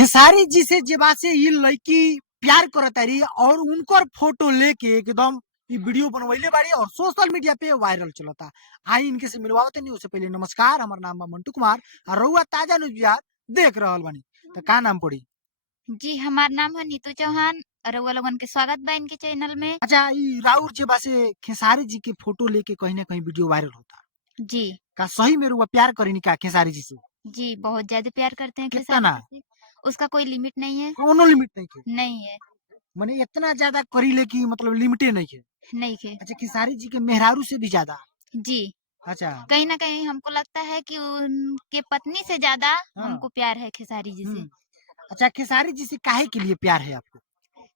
खेसारी जी से जेबा से ये लड़की प्यार करतारी और उनकर फोटो लेके एकदम ये वीडियो बनवैले बाड़ी और सोशल मीडिया पे वायरल चलता। आई इनके से मिलवावते नहीं। उससे पहले नमस्कार, हमार नाम बा मंटू कुमार और रउआ ताजा न्यूज बिहार देख रहल बानी। तो का नाम पड़ी? जी, हमार नाम है नीतू चौहान। रउआ लोगन के स्वागत बा इनके चैनल में। अच्छा, ई राउर जेबा से खेसारी जी के फोटो लेके कहीं ना कहीं वीडियो वायरल होता। जी, का सही में रुआ प्यार करीनी का खेसारी जी से? जी, बहुत ज़्यादा प्यार करते हैं खेसारी कितना? जी से। उसका कोई लिमिट नहीं है। कोनो लिमिट नहीं है। नहीं है, माने इतना ज्यादा करीले की मतलब लिमिटे नहीं है। नहीं है। अच्छा, खेसारी जी के मेहरारू से भी ज्यादा? जी, अच्छा। कहीं न कहीं हमको लगता है कि उनके पत्नी से ज़्यादा हाँ। हमको प्यार है खेसारी जी से। हुँ। अच्छा, खेसारी जी से काहे के लिए प्यार है आपको?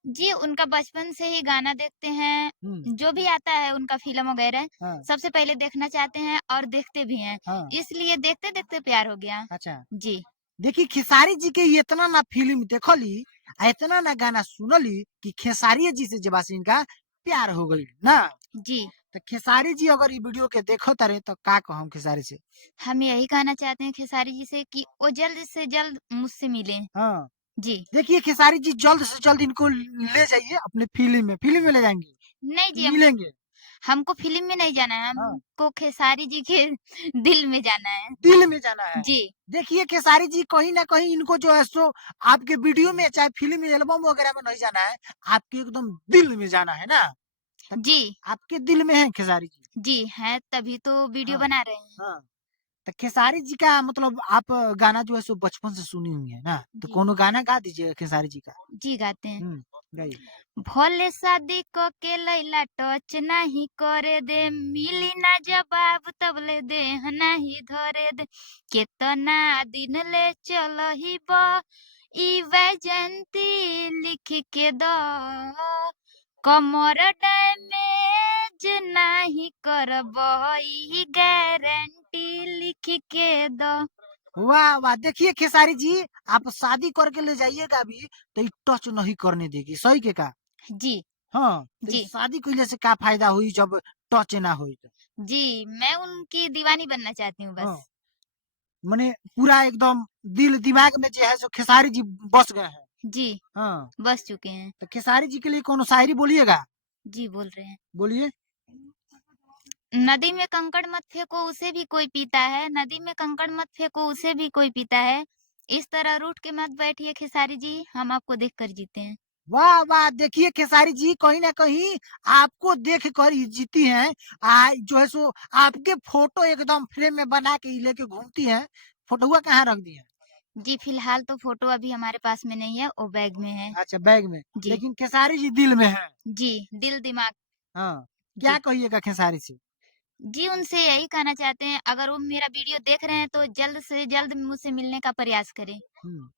जी, उनका बचपन से ही गाना देखते हैं, हुँ। जो भी आता है उनका फ़िल्म वगैरह, हाँ, सबसे पहले देखना चाहते हैं और देखते भी हैं। हाँ। इसलिए देखते-देखते प्यार हो गया। अच्छा। जी, देखी खेसारी जी के इतना ना फ़िल्म देखली आ इतना ना गाना सुनली कि खेसारिये जी से जबा से इनका प्यार हो गइल ना? जी। तो खेसारी जी अगर इ वीडियो के देखत तारे तो का कहम खेसारी से? हम यही कहना चाहते हैं खेसारी जी से कि वो जल्द से जल्द मुझसे मिलें। हाँ। जी। देखिए खेसारी जी जल्द से जल्द इनको ले जाइए अपने फ़िल्म में ले जाएँगे, नहीं जी, मिलेंगे। हमको फ़िल्म में नहीं जाना है, हाँ। हमको खेसारी जी के दिल में जाना है। दिल में जाना है। जी, देखिए खेसारी जी कहीं न कहीं इनको जो है सो आपके वीडियो में चाहे फ़िल्म में, एल्बम वगैरह में नहीं जाना है, आपके एकदम दिल में जाना है ना? तब जी, आपके दिल में है खेसारी जी। जी, हैं तभी तो वीडियो हाँ, बना रहे हैं। हाँ। तो खेसारी जी का मतलब आप गाना जो है सो बचपन से सुनी हुई है ना? तो जी, कोनो गाना गा दीजिए खेसारी जी का। जी गाते हैं। हुँ, गाइए। भले शादी क के लैला टच नाही करे दे, मिली ना जवाब तबले देह नाही धरे दे, केतना दिन ले चलही बा ई वैजंती लिख के द, कमर डैमेज नाही करब ई गारंटी लिख के द। वाह, वाह! देखिए खेसारी जी आप शादी करके ले जाइएगा अभी तो ये टच नहीं करने देगी, सही के का? जी, हाँ, तो जी, इस शादी कइले से का फ़ायदा होई जब टच ना होई त? जी, मैं उनकी दीवानी बनना चाहती हूँ हाँ, बस। मने पूरा एकदम दिल दिमाग में जो है सो खेसारी जी बस गए हैं। जी, हाँ, बस चुके हैं। तो खेसारी जी के लिए कोनो शायरी बोलिएगा? जी, बोल रहे हैं। बोलिए। नदी में कंकड़ मत फेंको उसे भी कोई पीता है, नदी में कंकड़ मत फेंको उसे भी कोई पीता है। इस तरह रूठ के मत बैठिए खेसारी जी, हम आपको देखकर जीते हैं। वाह, वाह! देखिए खेसारी जी कहीं न कहीं आपको देख कर ही जीती हैं। जो है सो आपके फ़ोटो एकदम फ्रेम में बना के ही लेके घूमती हैं। फ़ोटुआ कहाँ रख दी हैं? जी, फिलहाल तो फ़ोटो अभी हमारे पास में नहीं है, वो बैग में है। अच्छा, बैग में। जी, लेकिन खेसारी जी दिल में हैं। जी, दिल दिमाग। हाँ, क्या जी, कहिएगा खेसारी से? जी उनसे यही कहना चाहते हैं अगर वो मेरा वीडियो देख रहे हैं तो जल्द से जल्द मुझसे मिलने का प्रयास करें। हुँ।